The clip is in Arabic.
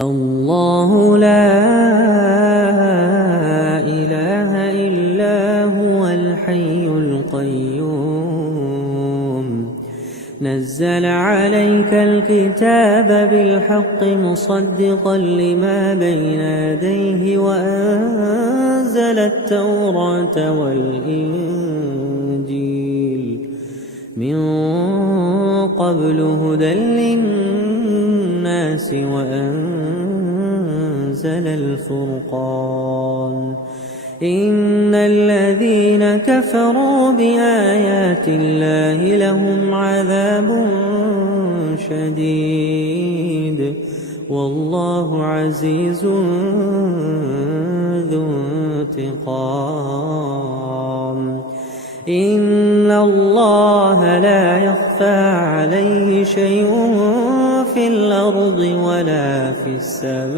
الله لا إله إلا هو الحي القيوم نزل عليك الكتاب بالحق مصدقا لما بين يديه وأنزل التوراة والإنجيل من قبل هدى للناس وأنزل الفرقان إن الذين كفروا بآيات الله لهم عذاب شديد والله عزيز ذو انتقام إن الله لا يخفى عليه شيء في الأرض ولا في السماء